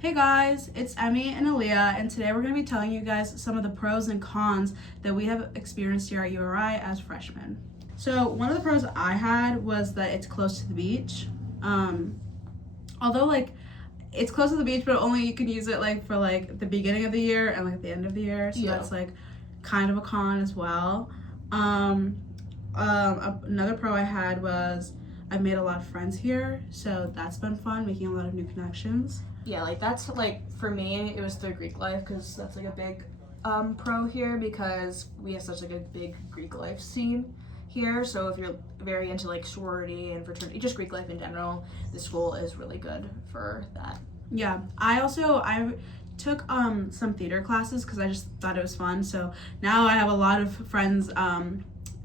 Hey guys, it's Emme and Aaliyah, and today we're going to be telling you guys some of the pros and cons that we have experienced here at URI as freshmen. So one of the pros I had was that it's close to the beach. Although it's close to the beach, but only you can use it for the beginning of the year and at the end of the year. So that's kind of a con as well. Another pro I had was I've made a lot of friends here, so that's been fun, making a lot of new connections. Yeah, that's for me, it was the Greek life, because that's a big pro here, because we have such a big Greek life scene here. So if you're very into sorority and fraternity, just Greek life in general, the school is really good for that. Yeah, I took some theater classes because I just thought it was fun. So now I have a lot of friends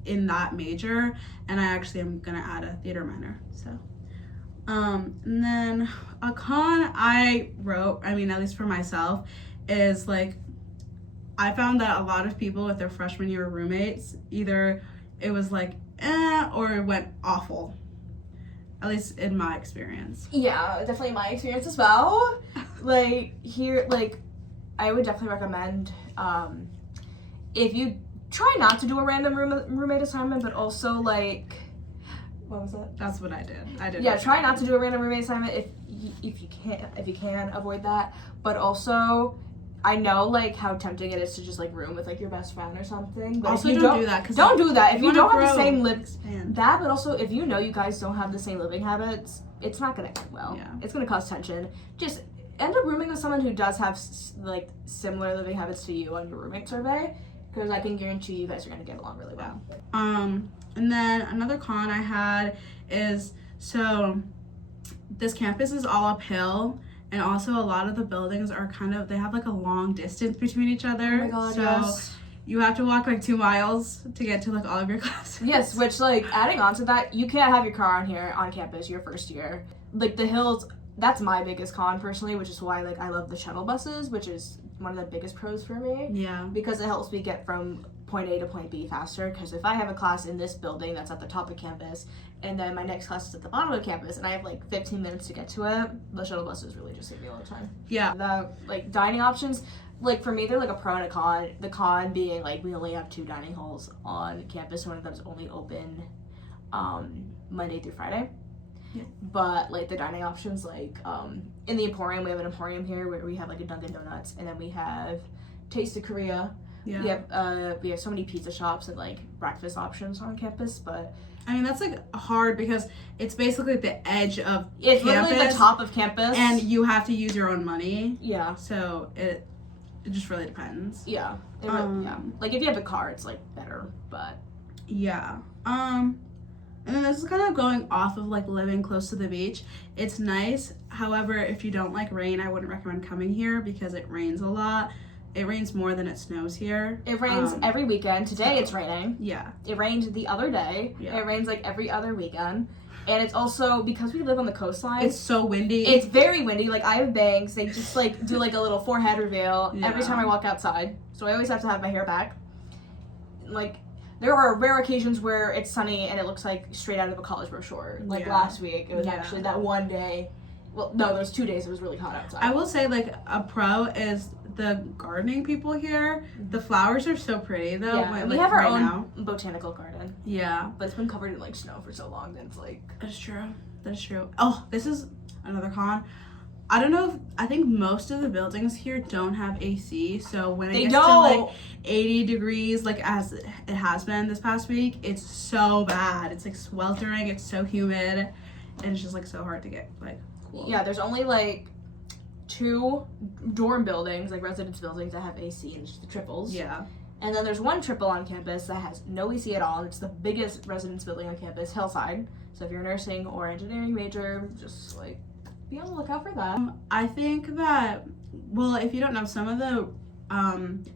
in that major, and I actually am gonna add a theater minor. So and then a con I wrote, at least for myself, is I found that a lot of people with their freshman year roommates, either it was or it went awful. At least in my experience. Yeah, definitely my experience as well. Here, I would definitely recommend if you try not to do a random roommate assignment, but also what was that? That's what I did. Yeah, try not to do a random roommate assignment if you can avoid that. But also, I know how tempting it is to just room with your best friend or something. But also, if you don't do that. Don't do that if you don't have the same expand. that. But also, if you know you guys don't have the same living habits, it's not gonna end well. Yeah. It's gonna cause tension. Just end up rooming with someone who does have similar living habits to you on your roommate survey, because I can guarantee you guys are gonna get along really well. And then another con I had is, so this campus is all uphill, and also a lot of the buildings are they have a long distance between each other. Oh my god, so yes. You have to walk 2 miles to get to all of your classes. Yes, which adding on to that, you can't have your car on campus your first year. The hills, that's my biggest con personally, which is why I love the shuttle buses, which is one of the biggest pros for me. Yeah. Because it helps me get from point A to point B faster, because if I have a class in this building that's at the top of campus, and then my next class is at the bottom of campus, and I have 15 minutes to get to it, the shuttle buses really just save me a lot of time. Yeah. The dining options, for me, they're a pro and a con. The con being we only have 2 dining halls on campus. One of them's only open Monday through Friday. Yeah. But the dining options, in the Emporium, we have an Emporium here where we have a Dunkin' Donuts, and then we have Taste of Korea. Yeah. We have so many pizza shops and breakfast options on campus, but that's hard because it's basically the edge of it's campus, literally the top of campus, and you have to use your own money. Yeah. So it just really depends. Yeah. Yeah. If you have a car, it's better, but yeah. And then this is kind of going off of living close to the beach. It's nice. However, if you don't like rain, I wouldn't recommend coming here because it rains a lot. It rains more than it snows here. It rains every weekend. Today it's raining. Yeah. It rained the other day. Yeah. It rains every other weekend. And it's also, because we live on the coastline, it's so windy. It's very windy. I have bangs. They just do a little forehead reveal every time I walk outside. So I always have to have my hair back. There are rare occasions where it's sunny and it looks straight out of a college brochure. Last week, it was actually that one day. Well, no, there was 2 days it was really hot outside. I will say a pro is the gardening people here. The flowers are so pretty though. Yeah, we have our own botanical garden. Yeah. But it's been covered in snow for so long that it's That's true. Oh, this is another con. I don't know I think most of the buildings here don't have AC, so when it gets to 80 degrees as it has been this past week, it's so bad. It's sweltering, it's so humid, and it's just so hard to get cool. Yeah, there's only 2 dorm buildings, residence buildings, that have AC, and it's the triples. Yeah. And then there's one triple on campus that has no AC at all, and it's the biggest residence building on campus, Hillside. So if you're a nursing or engineering major, just be on the lookout for that. I think that, well, if you don't know, some of the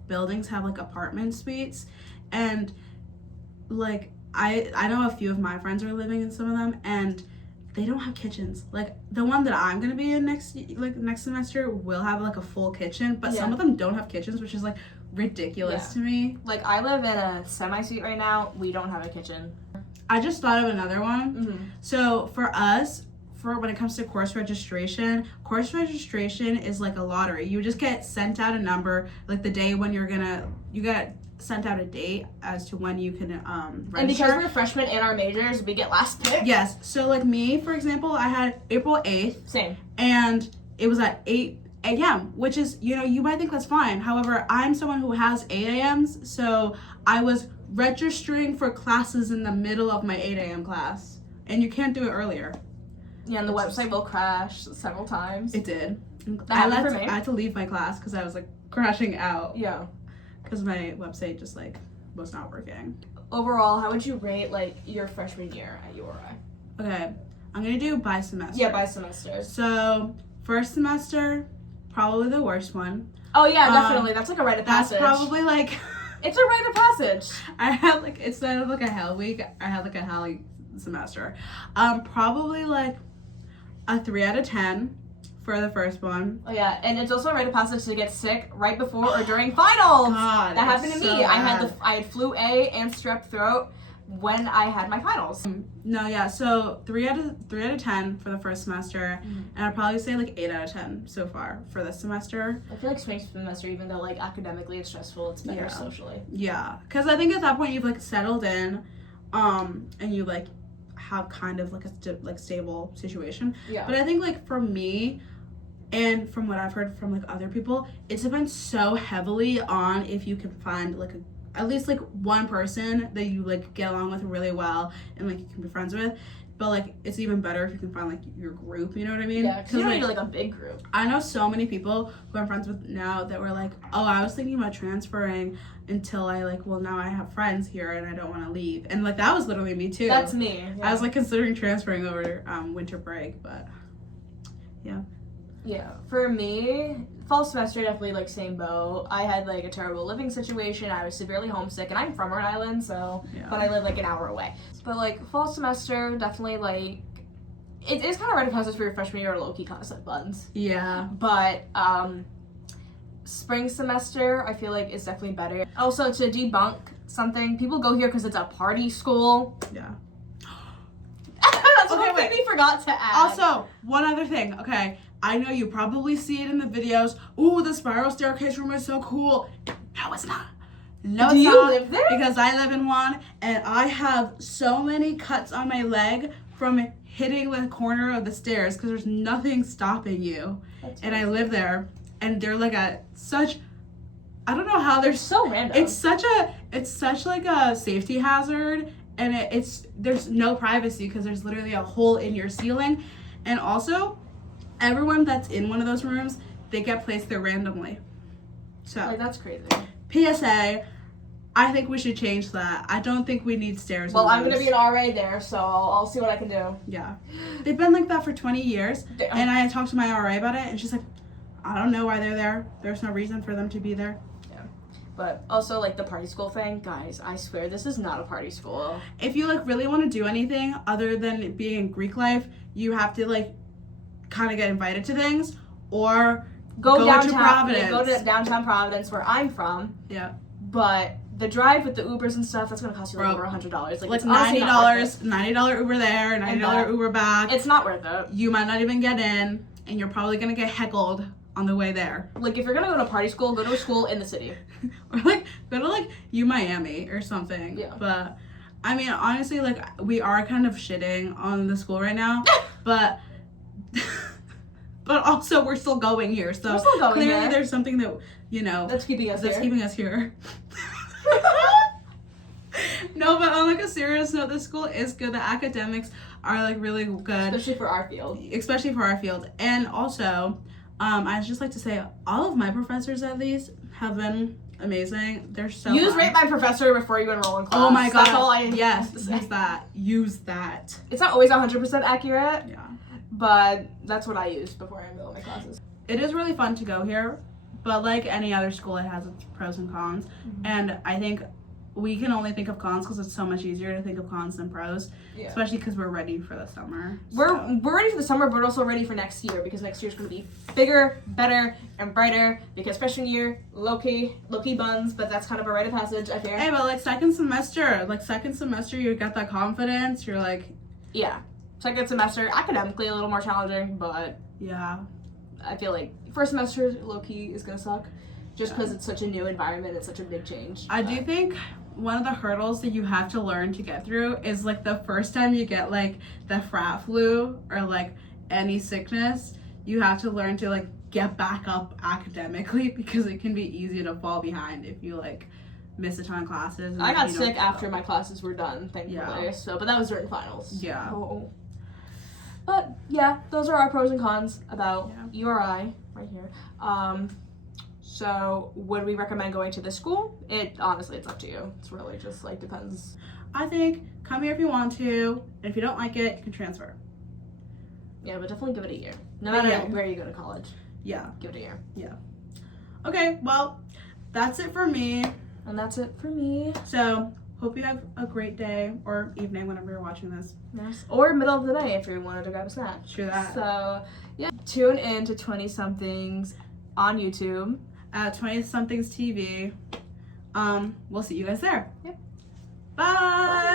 buildings have apartment suites, and I know a few of my friends are living in some of them, and they don't have kitchens. The one that I'm gonna be in next semester will have a full kitchen, but some of them don't have kitchens, which is ridiculous to me. I live in a semi-suite right now. We don't have a kitchen. I just thought of another one. Mm-hmm. So for us, for when it comes to course registration is like a lottery. You just get sent out a number, like the day when you get sent out a date as to when you can register. And because we're freshmen in our majors, we get last pick. Yes. So like me, for example, I had April 8th. Same. And it was at 8 a.m., which is, you might think that's fine. However, I'm someone who has 8 a.m.s, so I was registering for classes in the middle of my 8 a.m. class. And you can't do it earlier. Yeah, and the website will crash several times. It did. That happened for me. I had to leave my class because I was like crashing out. Yeah. Because my website just like was not working. Overall, how would you rate like your freshman year at URI? Okay, I'm gonna do by semester. Yeah, by semester. So first semester, probably the worst one. Oh yeah, definitely. That's like a rite of passage. That's probably like it's a rite of passage. I had like, instead of like a hell week, I had like a hell semester. Probably like a 3 out of 10 for the first one. Oh yeah, and it's also a rite of passage to get sick right before or during finals. God, that happened to me. So I had flu A and strep throat when I had my finals. No, yeah. So 3 out of 10 for the first semester, and I'd probably say like 8 out of 10 so far for this semester. I feel like spring semester, even though like academically it's stressful, it's better socially. Yeah, because I think at that point you've like settled in, and you like have kind of like a stable situation. Yeah. But I think like for me, and from what I've heard from like other people, it depends so heavily on if you can find like at least like one person that you like get along with really well and like you can be friends with. But like it's even better if you can find like your group, you know what I mean? Yeah, because you don't need like a big group. I know so many people who I'm friends with now that were like, oh, I was thinking about transferring until I like, well, now I have friends here and I don't want to leave. And like that was literally me too. That's me. Yeah. I was like considering transferring over winter break, but yeah. Yeah, for me, fall semester definitely like same boat. I had like a terrible living situation. I was severely homesick, and I'm from Rhode Island, so but I live like an hour away. But like fall semester, definitely like it is kind of rite of passage for your freshman year, low key kind of set buns. Yeah. But spring semester, I feel like is definitely better. Also, to debunk something, people go here because it's a party school. Yeah. That's one thing we forgot to add. Also, one other thing. Okay. I know you probably see it in the videos. Ooh, the spiral staircase room is so cool. No, it's not. No, it's not. Do you live there? Because I live in one, and I have so many cuts on my leg from hitting the corner of the stairs because there's nothing stopping you. And I live there, and they're like I don't know how they're so random. It's such like a safety hazard, and there's no privacy because there's literally a hole in your ceiling, and also everyone that's in one of those rooms, they get placed there randomly. So like that's crazy. PSA, I think we should change that. I don't think we need stairs. Well, I'm gonna be an RA there, so I'll see what I can do. Yeah, they've been like that for 20 years, Damn. and I talked to my RA about it, and she's like, I don't know why they're there. There's no reason for them to be there. Yeah, but also like the party school thing, guys. I swear this is not a party school. If you like really want to do anything other than being in Greek life, you have to like kind of get invited to things or go downtown, to Providence. Go to downtown Providence where I'm from. Yeah. But the drive with the Ubers and stuff, that's gonna cost you like over $100. Like $90 Uber there, $90 Uber back. It's not worth it. You might not even get in, and you're probably gonna get heckled on the way there. Like if you're gonna go to a party school, go to a school in the city. Or like go to like Miami or something. Yeah. But I mean, honestly, like we are kind of shitting on the school right now, but. But also we're still going here, so we're still going clearly there. There's something that that's keeping us here. No, but on like a serious note, the school is good. The academics are like really good, especially for our field. And also, I'd just like to say all of my professors at least have been amazing. They're so rate my professor before you enroll in class. Oh my god. That's all I use that. It's not always 100% accurate. Yeah. But that's what I use before I enroll in my classes. It is really fun to go here, but like any other school, it has its pros and cons. Mm-hmm. And I think we can only think of cons because it's so much easier to think of cons than pros, especially because we're ready for the summer. We're ready for the summer, but also ready for next year because next year's going to be bigger, better, and brighter because freshman year, low-key buns, but that's kind of a rite of passage, I fear. Hey, but like second semester, you got that confidence. You're like... Yeah. Second semester, academically a little more challenging, but Yeah. I feel like first semester low-key is gonna suck just because it's such a new environment. It's such a big change. I do think one of the hurdles that you have to learn to get through is like the first time you get like the frat flu or like any sickness, you have to learn to like get back up academically because it can be easy to fall behind if you like miss a ton of classes. And I then got you don't sick keep after up. my classes were done, thankfully. Yeah. So, but that was during finals. Yeah. So. But yeah, those are our pros and cons about Yeah. URI right here. So would we recommend going to this school? Honestly, it's up to you. It's really just like depends. I think come here if you want to, and if you don't like it, you can transfer. Yeah, but definitely give it a year. No But matter yeah. where you go to college, Yeah. give it a year. Okay, well, that's it for me. And that's it for me. So, hope you have a great day or evening whenever you're watching this. Yes. Or middle of the night if you wanted to grab a snack. True that. So yeah, tune in to 20 somethings on YouTube. 20 Somethings TV. We'll see you guys there. Yep. Bye.